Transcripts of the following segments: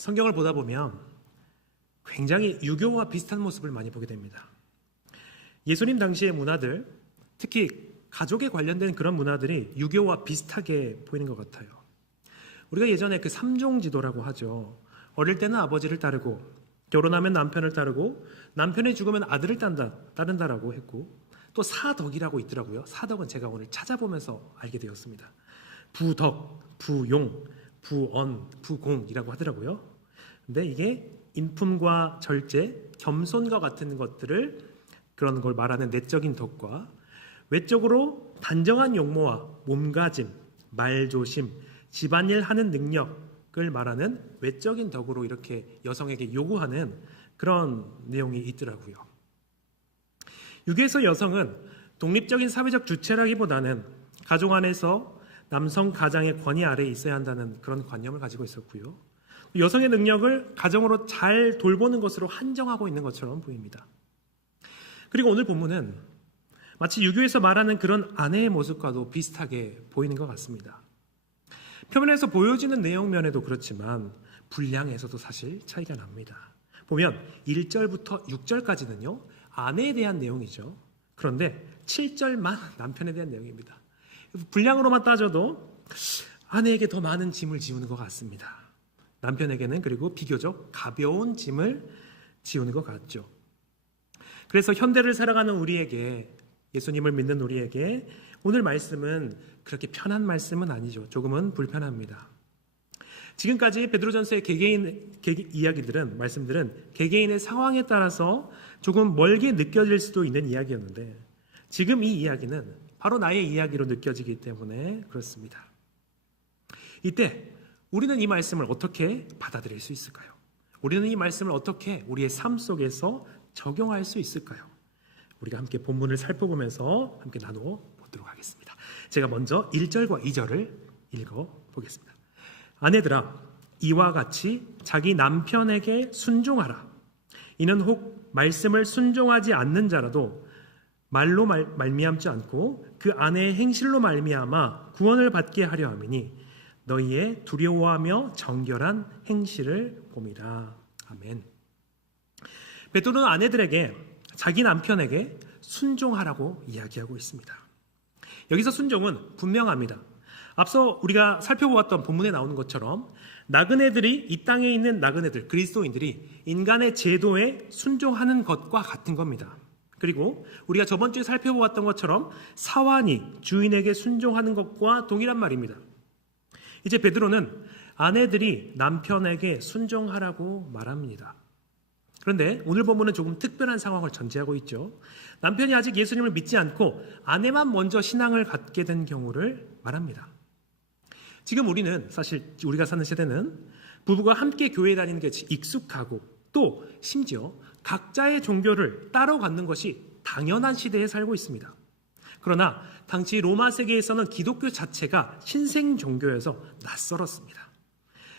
성경을 보다 보면 굉장히 유교와 비슷한 모습을 많이 보게 됩니다. 예수님 당시의 문화들, 특히 가족에 관련된 그런 문화들이 유교와 비슷하게 보이는 것 같아요. 우리가 예전에 그 삼종지도라고 하죠. 어릴 때는 아버지를 따르고 결혼하면 남편을 따르고 남편이 죽으면 아들을 따른다라고 했고, 또 사덕이라고 있더라고요. 사덕은 제가 오늘 찾아보면서 알게 되었습니다. 부덕, 부용, 부언, 부공이라고 하더라고요. 근데 이게 인품과 절제, 겸손과 같은 것들을, 그런 걸 말하는 내적인 덕과, 외적으로 단정한 용모와 몸가짐, 말조심, 집안일 하는 능력을 말하는 외적인 덕으로 이렇게 여성에게 요구하는 그런 내용이 있더라고요. 유교에서 여성은 독립적인 사회적 주체라기보다는 가족 안에서 남성 가장의 권위 아래에 있어야 한다는 그런 관념을 가지고 있었고요. 여성의 능력을 가정으로 잘 돌보는 것으로 한정하고 있는 것처럼 보입니다. 그리고 오늘 본문은 마치 유교에서 말하는 그런 아내의 모습과도 비슷하게 보이는 것 같습니다. 표면에서 보여지는 내용면에도 그렇지만 분량에서도 사실 차이가 납니다. 보면 1절부터 6절까지는요, 아내에 대한 내용이죠. 그런데 7절만 남편에 대한 내용입니다. 분량으로만 따져도 아내에게 더 많은 짐을 지우는 것 같습니다. 남편에게는 그리고 비교적 가벼운 짐을 지우는 것 같죠. 그래서 현대를 살아가는 우리에게, 예수님을 믿는 우리에게 오늘 말씀은 그렇게 편한 말씀은 아니죠. 조금은 불편합니다. 지금까지 베드로전서의 개개인 이야기들은, 말씀들은 개개인의 상황에 따라서 조금 멀게 느껴질 수도 있는 이야기였는데, 지금 이 이야기는 바로 나의 이야기로 느껴지기 때문에 그렇습니다. 이때 우리는 이 말씀을 어떻게 받아들일 수 있을까요? 우리는 이 말씀을 어떻게 우리의 삶 속에서 적용할 수 있을까요? 우리가 함께 본문을 살펴보면서 함께 나누어 보도록 하겠습니다. 제가 먼저 1절과 2절을 읽어보겠습니다. 아내들아, 이와 같이 자기 남편에게 순종하라. 이는 혹 말씀을 순종하지 않는 자라도 말로 말미암지 않고 그 아내의 행실로 말미암아 구원을 받게 하려 함이니 너희의 두려워하며 정결한 행실을 봄이라. 아멘. 베드로는 아내들에게 자기 남편에게 순종하라고 이야기하고 있습니다. 여기서 순종은 분명합니다. 앞서 우리가 살펴보았던 본문에 나오는 것처럼 나그네들이, 이 땅에 있는 나그네들, 그리스도인들이 인간의 제도에 순종하는 것과 같은 겁니다. 그리고 우리가 저번 주에 살펴보았던 것처럼 사환이 주인에게 순종하는 것과 동일한 말입니다. 이제 베드로는 아내들이 남편에게 순종하라고 말합니다. 그런데 오늘 본문은 조금 특별한 상황을 전제하고 있죠. 남편이 아직 예수님을 믿지 않고 아내만 먼저 신앙을 갖게 된 경우를 말합니다. 지금 우리는, 사실 우리가 사는 세대는 부부가 함께 교회에 다니는 게 익숙하고, 또 심지어 각자의 종교를 따로 갖는 것이 당연한 시대에 살고 있습니다. 그러나 당시 로마 세계에서는 기독교 자체가 신생 종교여서 낯설었습니다.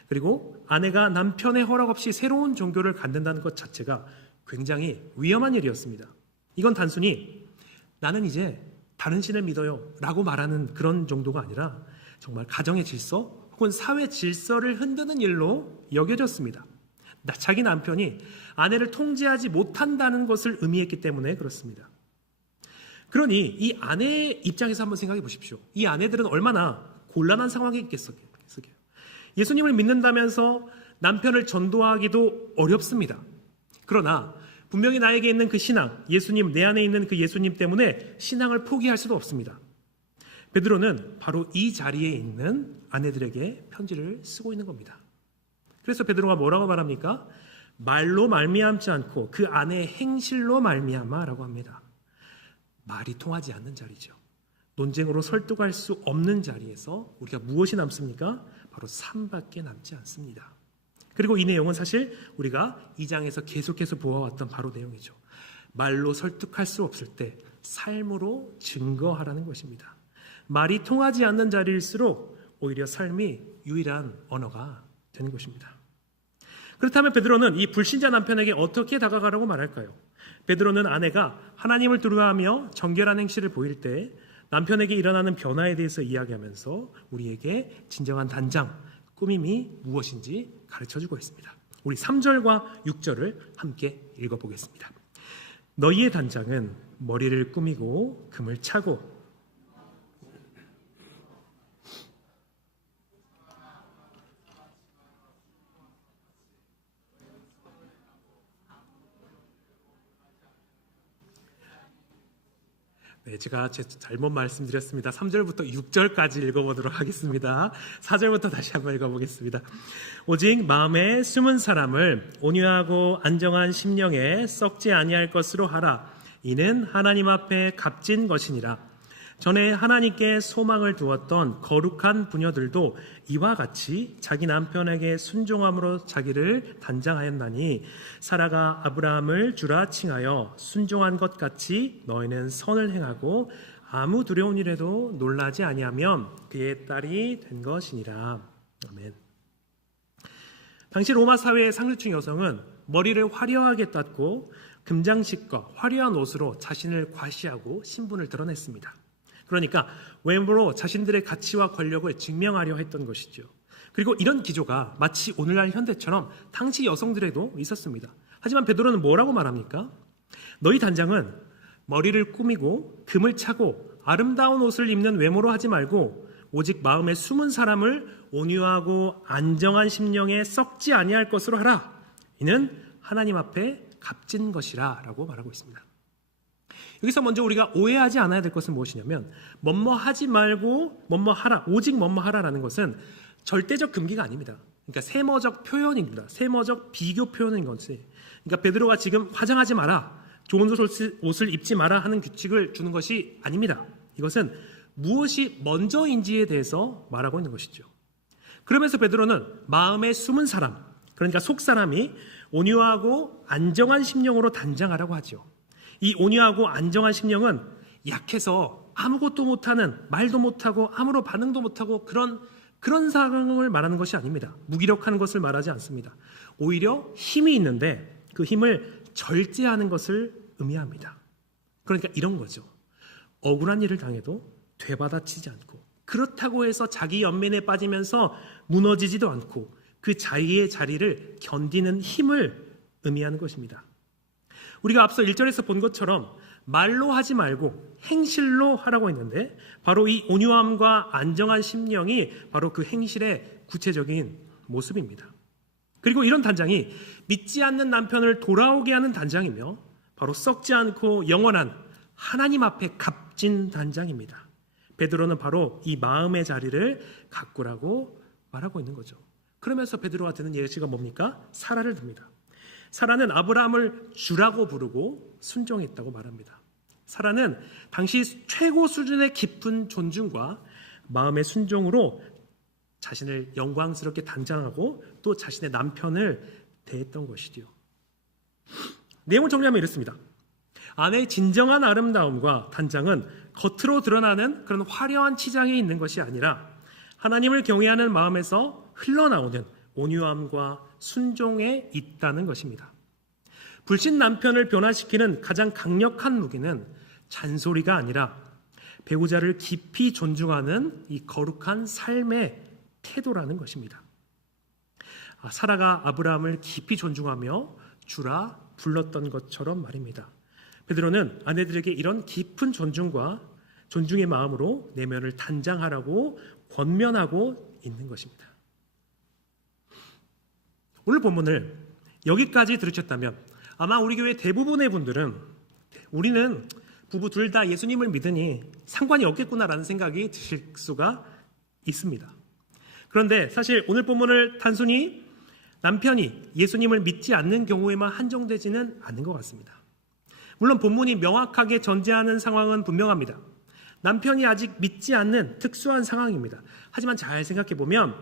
그리고 아내가 남편의 허락 없이 새로운 종교를 갖는다는 것 자체가 굉장히 위험한 일이었습니다. 이건 단순히 나는 이제 다른 신을 믿어요 라고 말하는 그런 정도가 아니라 정말 가정의 질서 혹은 사회 질서를 흔드는 일로 여겨졌습니다. 자기 남편이 아내를 통제하지 못한다는 것을 의미했기 때문에 그렇습니다. 그러니 이 아내의 입장에서 한번 생각해 보십시오. 이 아내들은 얼마나 곤란한 상황에 있겠어요. 예수님을 믿는다면서 남편을 전도하기도 어렵습니다. 그러나 분명히 나에게 있는 그 신앙, 예수님, 내 안에 있는 그 예수님 때문에 신앙을 포기할 수도 없습니다. 베드로는 바로 이 자리에 있는 아내들에게 편지를 쓰고 있는 겁니다. 그래서 베드로가 뭐라고 말합니까? 말로 말미암지 않고 그 아내의 행실로 말미암아라고 합니다. 말이 통하지 않는 자리죠. 논쟁으로 설득할 수 없는 자리에서 우리가 무엇이 남습니까? 바로 삶밖에 남지 않습니다. 그리고 이 내용은 사실 우리가 2장에서 계속해서 보아왔던 바로 내용이죠. 말로 설득할 수 없을 때 삶으로 증거하라는 것입니다. 말이 통하지 않는 자리일수록 오히려 삶이 유일한 언어가 되는 것입니다. 그렇다면 베드로는 이 불신자 남편에게 어떻게 다가가라고 말할까요? 베드로는 아내가 하나님을 두려워하며 정결한 행실을 보일 때 남편에게 일어나는 변화에 대해서 이야기하면서 우리에게 진정한 단장, 꾸밈이 무엇인지 가르쳐주고 있습니다. 우리 3절과 6절을 함께 읽어보겠습니다. 너희의 단장은 머리를 꾸미고 금을 차고 네, 제가 잘못 말씀드렸습니다. 3절부터 6절까지 읽어보도록 하겠습니다. 4절부터 다시 한번 읽어보겠습니다. 오직 마음에 숨은 사람을 온유하고 안정한 심령에 썩지 아니할 것으로 하라. 이는 하나님 앞에 값진 것이니라. 전에 하나님께 소망을 두었던 거룩한 부녀들도 이와 같이 자기 남편에게 순종함으로 자기를 단장하였나니 사라가 아브라함을 주라 칭하여 순종한 것 같이 너희는 선을 행하고 아무 두려운 일에도 놀라지 아니하면 그의 딸이 된 것이니라. 아멘. 당시 로마 사회의 상류층 여성은 머리를 화려하게 땄고 금장식과 화려한 옷으로 자신을 과시하고 신분을 드러냈습니다. 그러니까 외모로 자신들의 가치와 권력을 증명하려 했던 것이죠. 그리고 이런 기조가 마치 오늘날 현대처럼 당시 여성들에도 있었습니다. 하지만 베드로는 뭐라고 말합니까? 너희 단장은 머리를 꾸미고 금을 차고 아름다운 옷을 입는 외모로 하지 말고 오직 마음에 숨은 사람을 온유하고 안정한 심령에 썩지 아니할 것으로 하라. 이는 하나님 앞에 값진 것이라 라고 말하고 있습니다. 여기서 먼저 우리가 오해하지 않아야 될 것은 무엇이냐면 뭐뭐 하지 말고 뭐뭐 하라, 오직 뭐뭐 하라라는 것은 절대적 금기가 아닙니다. 그러니까 세머적 표현입니다. 세머적 비교 표현인 것이. 그러니까 베드로가 지금 화장하지 마라, 좋은 옷을 입지 마라 하는 규칙을 주는 것이 아닙니다. 이것은 무엇이 먼저인지에 대해서 말하고 있는 것이죠. 그러면서 베드로는 마음에 숨은 사람, 그러니까 속사람이 온유하고 안정한 심령으로 단장하라고 하죠. 이 온유하고 안정한 심령은 약해서 아무것도 못하는, 말도 못하고 아무런 반응도 못하고 그런 상황을 말하는 것이 아닙니다. 무기력한 것을 말하지 않습니다. 오히려 힘이 있는데 그 힘을 절제하는 것을 의미합니다. 그러니까 이런 거죠. 억울한 일을 당해도 되받아치지 않고, 그렇다고 해서 자기 연민에 빠지면서 무너지지도 않고 그 자기의 자리를 견디는 힘을 의미하는 것입니다. 우리가 앞서 1절에서 본 것처럼 말로 하지 말고 행실로 하라고 했는데 바로 이 온유함과 안정한 심령이 바로 그 행실의 구체적인 모습입니다. 그리고 이런 단장이 믿지 않는 남편을 돌아오게 하는 단장이며 바로 썩지 않고 영원한 하나님 앞에 값진 단장입니다. 베드로는 바로 이 마음의 자리를 가꾸라고 말하고 있는 거죠. 그러면서 베드로가 드는 예시가 뭡니까? 사라를 듭니다. 사라는 아브라함을 주라고 부르고 순종했다고 말합니다. 사라는 당시 최고 수준의 깊은 존중과 마음의 순종으로 자신을 영광스럽게 단장하고 또 자신의 남편을 대했던 것이죠. 내용을 정리하면 이렇습니다. 아내의 진정한 아름다움과 단장은 겉으로 드러나는 그런 화려한 치장에 있는 것이 아니라 하나님을 경외하는 마음에서 흘러나오는 온유함과 순종에 있다는 것입니다. 불신 남편을 변화시키는 가장 강력한 무기는 잔소리가 아니라 배우자를 깊이 존중하는 이 거룩한 삶의 태도라는 것입니다. 사라가 아브라함을 깊이 존중하며 주라 불렀던 것처럼 말입니다. 베드로는 아내들에게 이런 깊은 존중의 마음으로 내면을 단장하라고 권면하고 있는 것입니다. 오늘 본문을 여기까지 들으셨다면 아마 우리 교회 대부분의 분들은 우리는 부부 둘 다 예수님을 믿으니 상관이 없겠구나라는 생각이 드실 수가 있습니다. 그런데 사실 오늘 본문을 단순히 남편이 예수님을 믿지 않는 경우에만 한정되지는 않는 것 같습니다. 물론 본문이 명확하게 전제하는 상황은 분명합니다. 남편이 아직 믿지 않는 특수한 상황입니다. 하지만 잘 생각해 보면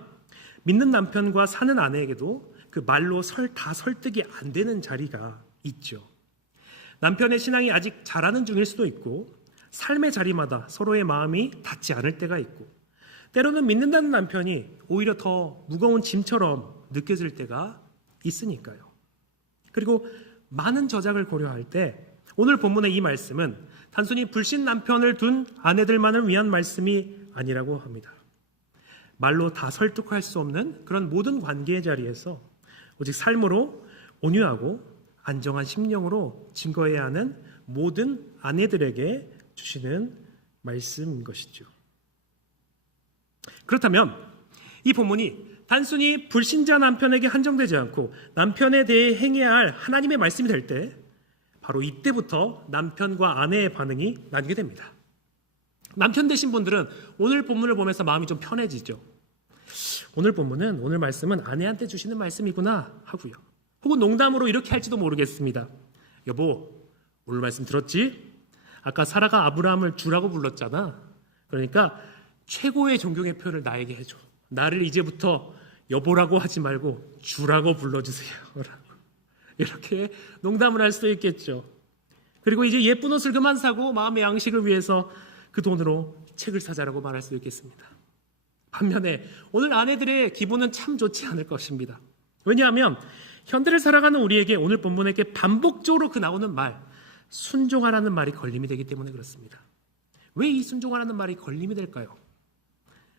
믿는 남편과 사는 아내에게도 그 말로 다 설득이 안 되는 자리가 있죠. 남편의 신앙이 아직 자라는 중일 수도 있고 삶의 자리마다 서로의 마음이 닿지 않을 때가 있고 때로는 믿는다는 남편이 오히려 더 무거운 짐처럼 느껴질 때가 있으니까요. 그리고 많은 저작을 고려할 때 오늘 본문의 이 말씀은 단순히 불신 남편을 둔 아내들만을 위한 말씀이 아니라고 합니다. 말로 다 설득할 수 없는 그런 모든 관계의 자리에서 오직 삶으로 온유하고 안정한 심령으로 증거해야 하는 모든 아내들에게 주시는 말씀인 것이죠. 그렇다면 이 본문이 단순히 불신자 남편에게 한정되지 않고 남편에 대해 행해야 할 하나님의 말씀이 될 때 바로 이때부터 남편과 아내의 반응이 나뉘게 됩니다. 남편 되신 분들은 오늘 본문을 보면서 마음이 좀 편해지죠. 오늘 말씀은 아내한테 주시는 말씀이구나 하고요. 혹은 농담으로 이렇게 할지도 모르겠습니다. 여보, 오늘 말씀 들었지? 아까 사라가 아브라함을 주라고 불렀잖아. 그러니까 최고의 존경의 표를 나에게 해줘. 나를 이제부터 여보라고 하지 말고 주라고 불러주세요. 이렇게 농담을 할 수도 있겠죠. 그리고 이제 예쁜 옷을 그만 사고 마음의 양식을 위해서 그 돈으로 책을 사자라고 말할 수도 있겠습니다. 반면에 오늘 아내들의 기분은 참 좋지 않을 것입니다. 왜냐하면 현대를 살아가는 우리에게 오늘 본문에게 반복적으로 그 나오는 말, 순종하라는 말이 걸림이 되기 때문에 그렇습니다. 왜 이 순종하라는 말이 걸림이 될까요?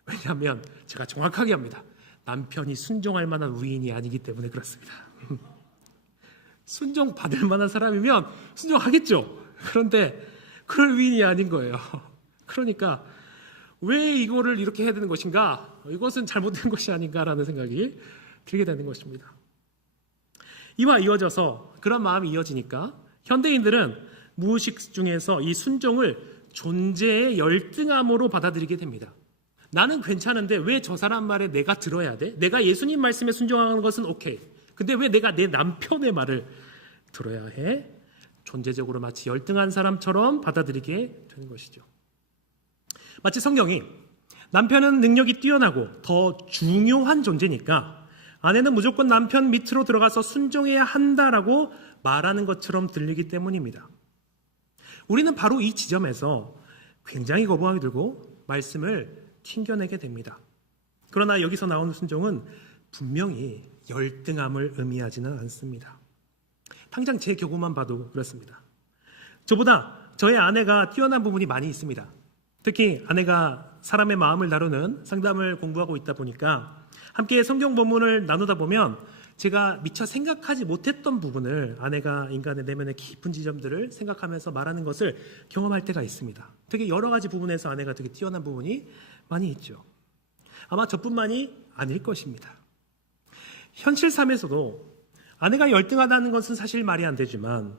왜냐하면 제가 정확하게 합니다. 남편이 순종할 만한 위인이 아니기 때문에 그렇습니다. 순종받을 만한 사람이면 순종하겠죠. 그런데 그럴 위인이 아닌 거예요. 그러니까 왜 이거를 이렇게 해야 되는 것인가? 이것은 잘못된 것이 아닌가라는 생각이 들게 되는 것입니다. 이와 이어져서 그런 마음이 이어지니까 현대인들은 무의식 중에서 이 순종을 존재의 열등함으로 받아들이게 됩니다. 나는 괜찮은데 왜 저 사람 말에 내가 들어야 돼? 내가 예수님 말씀에 순종하는 것은 오케이. 근데 왜 내가 내 남편의 말을 들어야 해? 존재적으로 마치 열등한 사람처럼 받아들이게 되는 것이죠. 마치 성경이 남편은 능력이 뛰어나고 더 중요한 존재니까 아내는 무조건 남편 밑으로 들어가서 순종해야 한다라고 말하는 것처럼 들리기 때문입니다. 우리는 바로 이 지점에서 굉장히 거부감이 들고 말씀을 튕겨내게 됩니다. 그러나 여기서 나오는 순종은 분명히 열등함을 의미하지는 않습니다. 당장 제 경우만 봐도 그렇습니다. 저보다 저의 아내가 뛰어난 부분이 많이 있습니다. 특히 아내가 사람의 마음을 다루는 상담을 공부하고 있다 보니까 함께 성경 본문을 나누다 보면 제가 미처 생각하지 못했던 부분을 아내가 인간의 내면의 깊은 지점들을 생각하면서 말하는 것을 경험할 때가 있습니다. 되게 여러 가지 부분에서 아내가 되게 뛰어난 부분이 많이 있죠. 아마 저뿐만이 아닐 것입니다. 현실 삶에서도 아내가 열등하다는 것은 사실 말이 안 되지만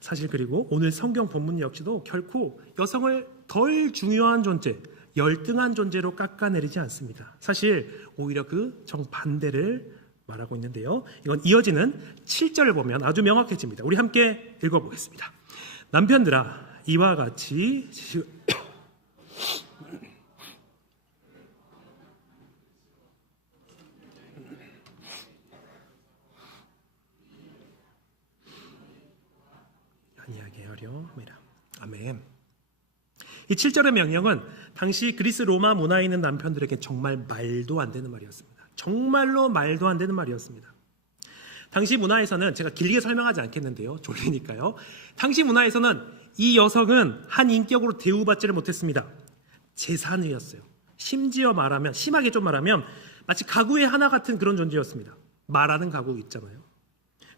사실 그리고 오늘 성경 본문 역시도 결코 여성을 덜 중요한 존재, 열등한 존재로 깎아내리지 않습니다. 사실 오히려 그 정반대를 말하고 있는데요. 이건 이어지는 7절을 보면 아주 명확해집니다. 우리 함께 읽어보겠습니다. 남편들아 이와 같이 이야기 어려움이라. 아멘. 이 7절의 명령은 당시 그리스 로마 문화에 있는 남편들에게 정말 말도 안 되는 말이었습니다. 정말로 말도 안 되는 말이었습니다. 당시 문화에서는 제가 길게 설명하지 않겠는데요. 졸리니까요. 당시 문화에서는 이 여성은 한 인격으로 대우받지를 못했습니다. 재산이었어요. 심하게 좀 말하면 마치 가구의 하나 같은 그런 존재였습니다. 말하는 가구 있잖아요.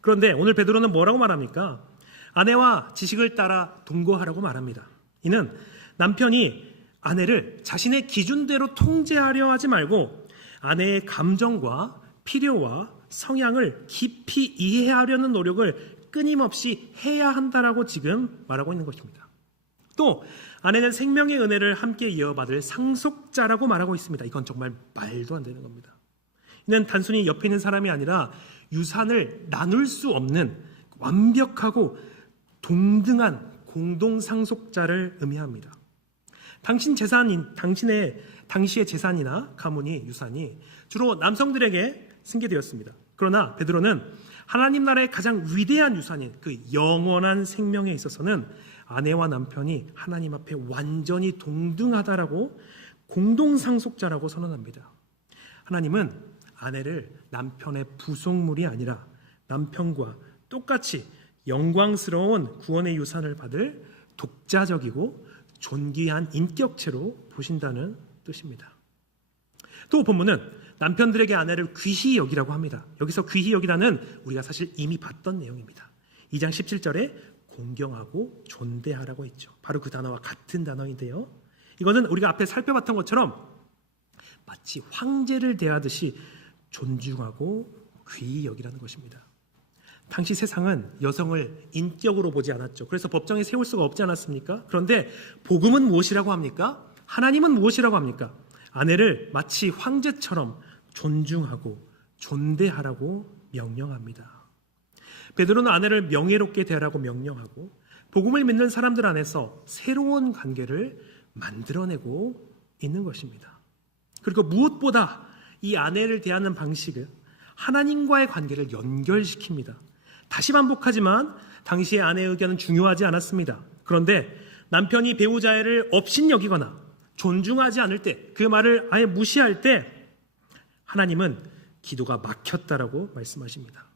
그런데 오늘 베드로는 뭐라고 말합니까? 아내와 지식을 따라 동거하라고 말합니다. 이는 남편이 아내를 자신의 기준대로 통제하려 하지 말고 아내의 감정과 필요와 성향을 깊이 이해하려는 노력을 끊임없이 해야 한다라고 지금 말하고 있는 것입니다. 또 아내는 생명의 은혜를 함께 이어받을 상속자라고 말하고 있습니다. 이건 정말 말도 안 되는 겁니다. 이는 단순히 옆에 있는 사람이 아니라 유산을 나눌 수 없는 완벽하고 동등한 공동상속자를 의미합니다. 당시의 재산이나 가문이 유산이 주로 남성들에게 승계되었습니다. 그러나 베드로는 하나님 나라의 가장 위대한 유산인 그 영원한 생명에 있어서는 아내와 남편이 하나님 앞에 완전히 동등하다라고 공동상속자라고 선언합니다. 하나님은 아내를 남편의 부속물이 아니라 남편과 똑같이 영광스러운 구원의 유산을 받을 독자적이고 존귀한 인격체로 보신다는 뜻입니다. 또 본문은 남편들에게 아내를 귀히 여기라고 합니다. 여기서 귀히 여기라는 우리가 사실 이미 봤던 내용입니다. 2장 17절에 공경하고 존대하라고 했죠. 바로 그 단어와 같은 단어인데요. 이거는 우리가 앞에 살펴봤던 것처럼 마치 황제를 대하듯이 존중하고 귀히 여기라는 것입니다. 당시 세상은 여성을 인격으로 보지 않았죠. 그래서 법정에 세울 수가 없지 않았습니까? 그런데 복음은 무엇이라고 합니까? 하나님은 무엇이라고 합니까? 아내를 마치 황제처럼 존중하고 존대하라고 명령합니다. 베드로는 아내를 명예롭게 대하라고 명령하고 복음을 믿는 사람들 안에서 새로운 관계를 만들어내고 있는 것입니다. 그리고 무엇보다 이 아내를 대하는 방식은 하나님과의 관계를 연결시킵니다. 다시 반복하지만 당시의 아내의 의견은 중요하지 않았습니다. 그런데 남편이 배우자를 업신여기거나 존중하지 않을 때, 그 말을 아예 무시할 때 하나님은 기도가 막혔다라고 말씀하십니다.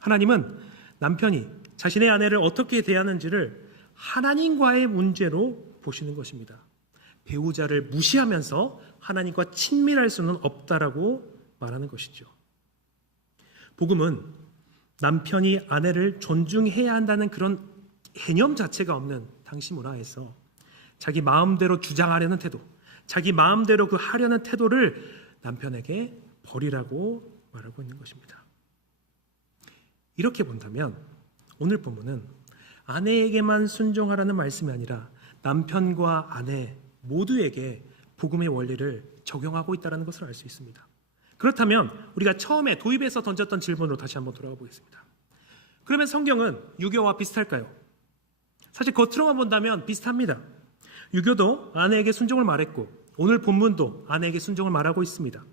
하나님은 남편이 자신의 아내를 어떻게 대하는지를 하나님과의 문제로 보시는 것입니다. 배우자를 무시하면서 하나님과 친밀할 수는 없다라고 말하는 것이죠. 복음은 남편이 아내를 존중해야 한다는 그런 개념 자체가 없는 당시 문화에서 자기 마음대로 주장하려는 태도, 자기 마음대로 그 하려는 태도를 남편에게 버리라고 말하고 있는 것입니다. 이렇게 본다면 오늘 본문은 아내에게만 순종하라는 말씀이 아니라 남편과 아내 모두에게 복음의 원리를 적용하고 있다는 것을 알 수 있습니다. 그렇다면 우리가 처음에 도입에서 던졌던 질문으로 다시 한번 돌아가 보겠습니다. 그러면 성경은 유교와 비슷할까요? 사실 겉으로만 본다면 비슷합니다. 유교도 아내에게 순종을 말했고 오늘 본문도 아내에게 순종을 말하고 있습니다.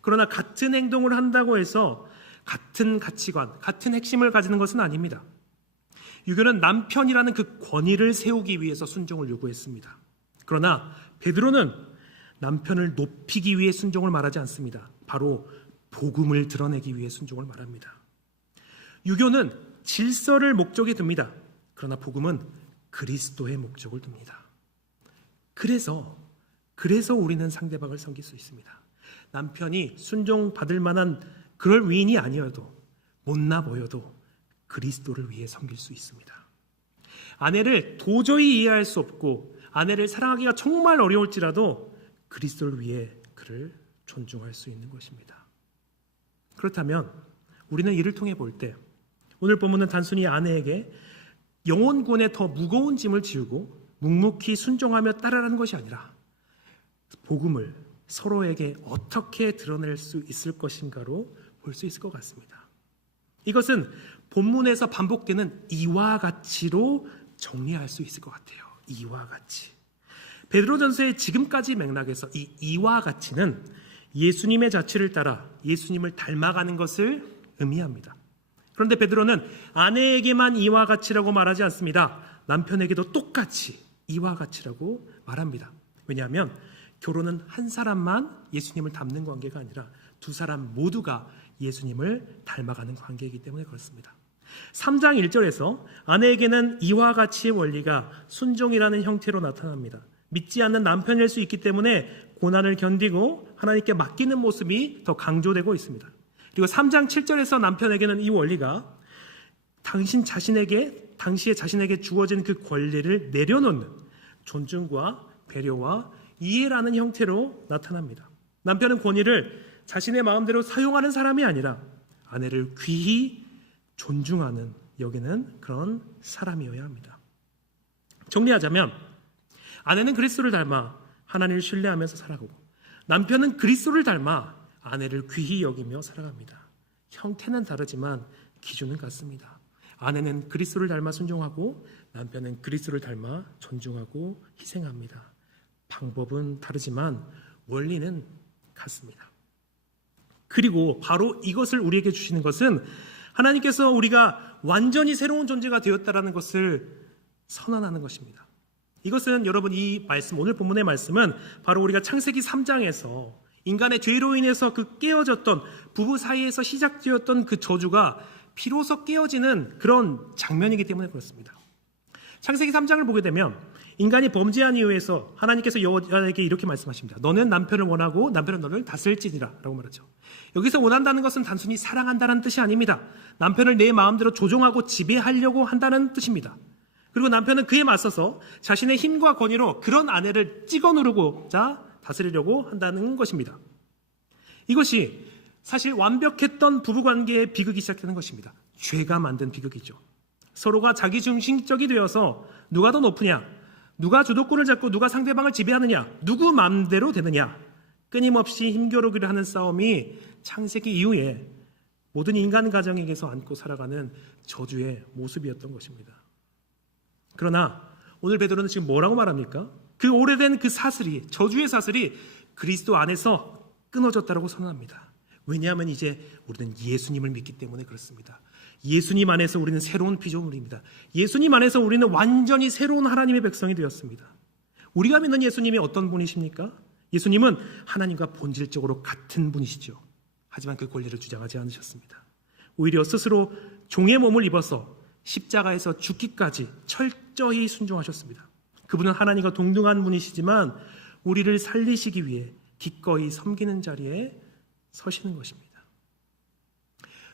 그러나 같은 행동을 한다고 해서 같은 가치관, 같은 핵심을 가지는 것은 아닙니다. 유교는 남편이라는 그 권위를 세우기 위해서 순종을 요구했습니다. 그러나 베드로는 남편을 높이기 위해 순종을 말하지 않습니다. 바로 복음을 드러내기 위해 순종을 말합니다. 유교는 질서를 목적에 둡니다. 그러나 복음은 그리스도의 목적을 둡니다. 그래서 우리는 상대방을 섬길 수 있습니다. 남편이 순종받을 만한 그럴 위인이 아니어도 못나 보여도 그리스도를 위해 섬길 수 있습니다. 아내를 도저히 이해할 수 없고 아내를 사랑하기가 정말 어려울지라도 그리스도를 위해 그를 존중할 수 있는 것입니다. 그렇다면 우리는 이를 통해 볼 때 오늘 본문은 단순히 아내에게 영혼권에 더 무거운 짐을 지우고 묵묵히 순종하며 따르라는 것이 아니라 복음을 서로에게 어떻게 드러낼 수 있을 것인가로 볼 수 있을 것 같습니다. 이것은 본문에서 반복되는 이와 같이로 정리할 수 있을 것 같아요. 이와 같이. 베드로전서의 지금까지 맥락에서 이 이와 같이는 예수님의 자취를 따라 예수님을 닮아가는 것을 의미합니다. 그런데 베드로는 아내에게만 이와 같이라고 말하지 않습니다. 남편에게도 똑같이 이와 같이라고 말합니다. 왜냐하면 결혼은 한 사람만 예수님을 닮는 관계가 아니라 두 사람 모두가 예수님을 닮아가는 관계이기 때문에 그렇습니다. 3장 1절에서 아내에게는 이와 같이의 원리가 순종이라는 형태로 나타납니다. 믿지 않는 남편일 수 있기 때문에 고난을 견디고 하나님께 맡기는 모습이 더 강조되고 있습니다. 그리고 3장 7절에서 남편에게는 이 원리가 당시에 자신에게 주어진 그 권리를 내려놓는 존중과 배려와 이해라는 형태로 나타납니다. 남편은 권위를 자신의 마음대로 사용하는 사람이 아니라 아내를 귀히 존중하는 여기는 그런 사람이어야 합니다. 정리하자면 아내는 그리스도를 닮아 하나님을 신뢰하면서 살아가고 남편은 그리스도를 닮아 아내를 귀히 여기며 살아갑니다. 형태는 다르지만 기준은 같습니다. 아내는 그리스도를 닮아 순종하고 남편은 그리스도를 닮아 존중하고 희생합니다. 방법은 다르지만 원리는 같습니다. 그리고 바로 이것을 우리에게 주시는 것은 하나님께서 우리가 완전히 새로운 존재가 되었다라는 것을 선언하는 것입니다. 이것은 여러분 이 말씀, 오늘 본문의 말씀은 바로 우리가 창세기 3장에서 인간의 죄로 인해서 그 깨어졌던 부부 사이에서 시작되었던 그 저주가 비로소 깨어지는 그런 장면이기 때문에 그렇습니다. 창세기 3장을 보게 되면 인간이 범죄한 이유에서 하나님께서 여자에게 이렇게 말씀하십니다. 너는 남편을 원하고 남편은 너를 다스릴지니라 라고 말하죠. 여기서 원한다는 것은 단순히 사랑한다는 뜻이 아닙니다. 남편을 내 마음대로 조종하고 지배하려고 한다는 뜻입니다. 그리고 남편은 그에 맞서서 자신의 힘과 권위로 그런 아내를 찍어 누르고자 다스리려고 한다는 것입니다. 이것이 사실 완벽했던 부부관계의 비극이 시작되는 것입니다. 죄가 만든 비극이죠. 서로가 자기중심적이 되어서 누가 더 높으냐, 누가 주도권을 잡고 누가 상대방을 지배하느냐, 누구 마음대로 되느냐, 끊임없이 힘겨루기를 하는 싸움이 창세기 이후에 모든 인간 가정에게서 안고 살아가는 저주의 모습이었던 것입니다. 그러나 오늘 베드로는 지금 뭐라고 말합니까? 그 오래된 그 사슬이, 저주의 사슬이 그리스도 안에서 끊어졌다고 선언합니다. 왜냐하면 이제 우리는 예수님을 믿기 때문에 그렇습니다. 예수님 안에서 우리는 새로운 피조물입니다. 예수님 안에서 우리는 완전히 새로운 하나님의 백성이 되었습니다. 우리가 믿는 예수님이 어떤 분이십니까? 예수님은 하나님과 본질적으로 같은 분이시죠. 하지만 그 권리를 주장하지 않으셨습니다. 오히려 스스로 종의 몸을 입어서 십자가에서 죽기까지 철저히 순종하셨습니다. 그분은 하나님과 동등한 분이시지만 우리를 살리시기 위해 기꺼이 섬기는 자리에 서시는 것입니다.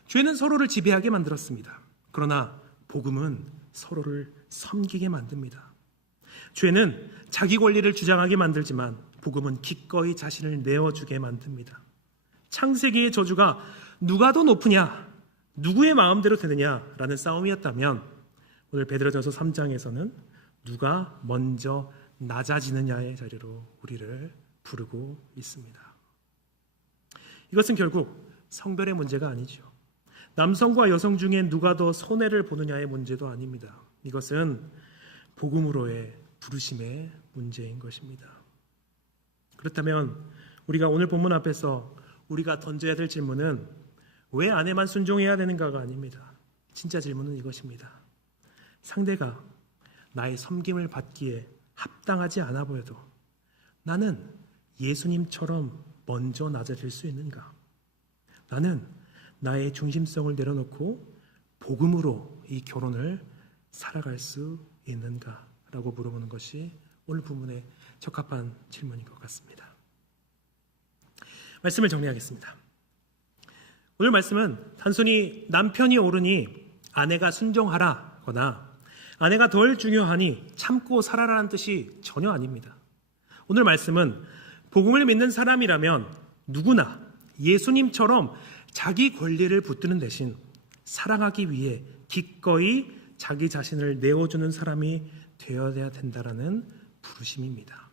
죄는 서로를 지배하게 만들었습니다. 그러나 복음은 서로를 섬기게 만듭니다. 죄는 자기 권리를 주장하게 만들지만 복음은 기꺼이 자신을 내어주게 만듭니다. 창세기의 저주가 누가 더 높으냐, 누구의 마음대로 되느냐라는 싸움이었다면 오늘 베드로전서 3장에서는 누가 먼저 낮아지느냐의 자리로 우리를 부르고 있습니다. 이것은 결국 성별의 문제가 아니죠. 남성과 여성 중에 누가 더 손해를 보느냐의 문제도 아닙니다. 이것은 복음으로의 부르심의 문제인 것입니다. 그렇다면 우리가 오늘 본문 앞에서 우리가 던져야 될 질문은 왜 아내만 순종해야 되는가가 아닙니다. 진짜 질문은 이것입니다. 상대가 나의 섬김을 받기에 합당하지 않아 보여도 나는 예수님처럼 먼저 낮아질 수 있는가? 나는 나의 중심성을 내려놓고 복음으로 이 결혼을 살아갈 수 있는가? 라고 물어보는 것이 오늘 본문에 적합한 질문인 것 같습니다. 말씀을 정리하겠습니다. 오늘 말씀은 단순히 남편이 옳으니 아내가 순종하라거나 아내가 덜 중요하니 참고 살아라는 뜻이 전혀 아닙니다. 오늘 말씀은 복음을 믿는 사람이라면 누구나 예수님처럼 자기 권리를 붙드는 대신 사랑하기 위해 기꺼이 자기 자신을 내어주는 사람이 되어야 된다라는 부르심입니다.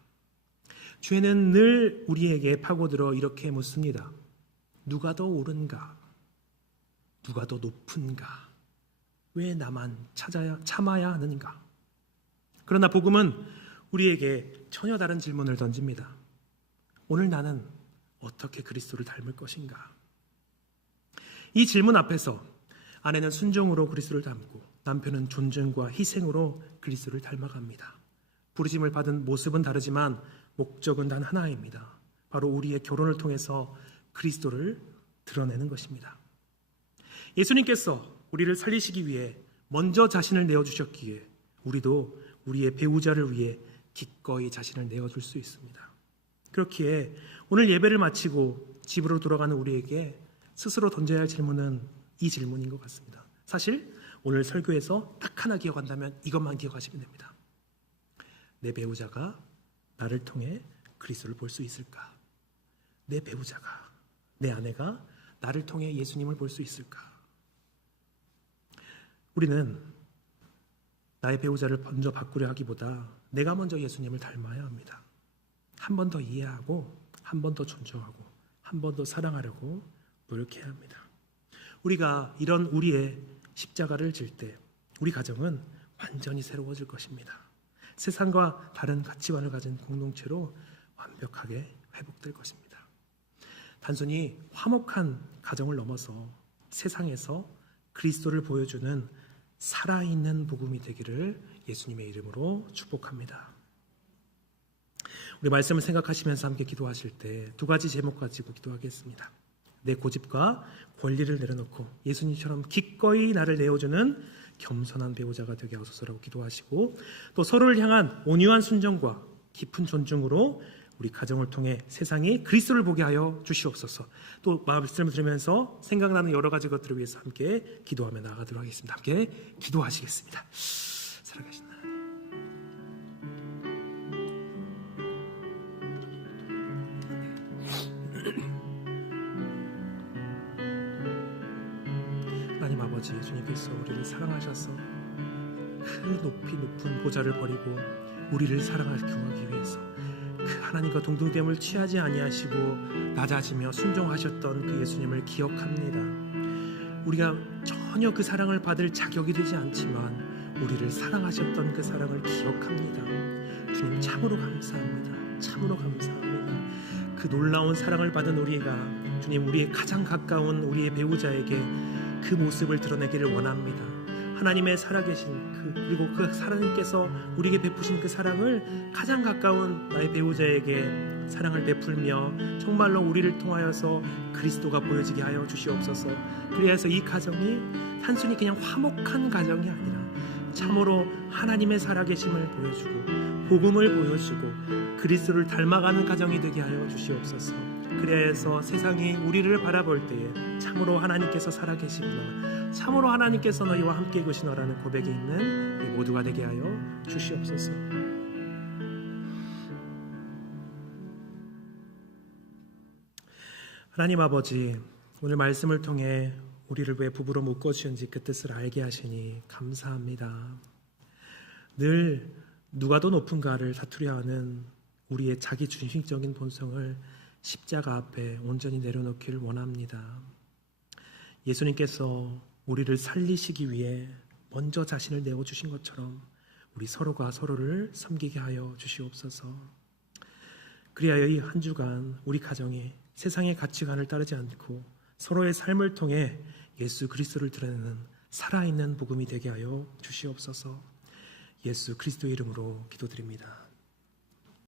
죄는 늘 우리에게 파고들어 이렇게 묻습니다. 누가 더 옳은가? 누가 더 높은가? 왜 나만 참아야 하는가? 그러나 복음은 우리에게 전혀 다른 질문을 던집니다. 오늘 나는 어떻게 그리스도를 닮을 것인가? 이 질문 앞에서 아내는 순종으로 그리스도를 닮고 남편은 존중과 희생으로 그리스도를 닮아갑니다. 부르심을 받은 모습은 다르지만 목적은 단 하나입니다. 바로 우리의 결혼을 통해서 그리스도를 드러내는 것입니다. 예수님께서 우리를 살리시기 위해 먼저 자신을 내어주셨기에 우리도 우리의 배우자를 위해 기꺼이 자신을 내어줄 수 있습니다. 그렇기에 오늘 예배를 마치고 집으로 돌아가는 우리에게 스스로 던져야 할 질문은 이 질문인 것 같습니다. 사실 오늘 설교에서 딱 하나 기억한다면 이것만 기억하시면 됩니다. 내 배우자가 나를 통해 그리스도를 볼 수 있을까? 내 배우자가, 내 아내가 나를 통해 예수님을 볼 수 있을까? 우리는 나의 배우자를 먼저 바꾸려 하기보다 내가 먼저 예수님을 닮아야 합니다. 한 번 더 이해하고 한 번 더 존중하고 한 번 더 사랑하려고 노력해야 합니다. 우리가 이런 우리의 십자가를 질 때 우리 가정은 완전히 새로워질 것입니다. 세상과 다른 가치관을 가진 공동체로 완벽하게 회복될 것입니다. 단순히 화목한 가정을 넘어서 세상에서 그리스도를 보여주는 살아있는 복음이 되기를 예수님의 이름으로 축복합니다. 우리 말씀을 생각하시면서 함께 기도하실 때 두 가지 제목 가지고 기도하겠습니다. 내 고집과 권리를 내려놓고 예수님처럼 기꺼이 나를 내어주는 겸손한 배우자가 되게 하소서라고 기도하시고, 또 서로를 향한 온유한 순종과 깊은 존중으로 우리 가정을 통해 세상이 그리스도를 보게 하여 주시옵소서. 또 말씀을 들으면서 생각나는 여러 가지 것들을 위해서 함께 기도하며 나아가도록 하겠습니다. 함께 기도하시겠습니다. 살아계신 하나님 아버지, 주님께서 우리를 사랑하셔서 그 높은 보좌를 버리고 우리를 사랑하기 위해서 그 하나님과 동등됨을 취하지 아니하시고 낮아지며 순종하셨던 그 예수님을 기억합니다. 우리가 전혀 그 사랑을 받을 자격이 되지 않지만 우리를 사랑하셨던 그 사랑을 기억합니다. 주님, 참으로 감사합니다. 참으로 감사합니다. 그 놀라운 사랑을 받은 우리가 주님, 우리의 가장 가까운 우리의 배우자에게 그 모습을 드러내기를 원합니다. 하나님의 살아계신 그리고 그 하나님께서 우리에게 베푸신 그 사랑을 가장 가까운 나의 배우자에게 사랑을 베풀며 정말로 우리를 통하여서 그리스도가 보여지게 하여 주시옵소서. 그래서 이 가정이 단순히 그냥 화목한 가정이 아니라 참으로 하나님의 살아계심을 보여주고 복음을 보여주고 그리스도를 닮아가는 가정이 되게 하여 주시옵소서. 그래서 세상이 우리를 바라볼 때에 참으로 하나님께서 살아계시구나, 참으로 하나님께서 너희와 함께 계시노라는 고백이 있는 우리 모두가 되게 하여 주시옵소서. 하나님 아버지, 오늘 말씀을 통해 우리를 왜 부부로 묶어주셨는지 그 뜻을 알게 하시니 감사합니다. 늘 누가 더 높은가를 다투려 하는 우리의 자기 중심적인 본성을 십자가 앞에 온전히 내려놓기를 원합니다. 예수님께서 우리를 살리시기 위해 먼저 자신을 내어주신 것처럼 우리 서로가 서로를 섬기게 하여 주시옵소서. 그리하여 이 한 주간 우리 가정에 세상의 가치관을 따르지 않고 서로의 삶을 통해 예수 그리스도를 드러내는 살아있는 복음이 되게 하여 주시옵소서. 예수 그리스도의 이름으로 기도드립니다.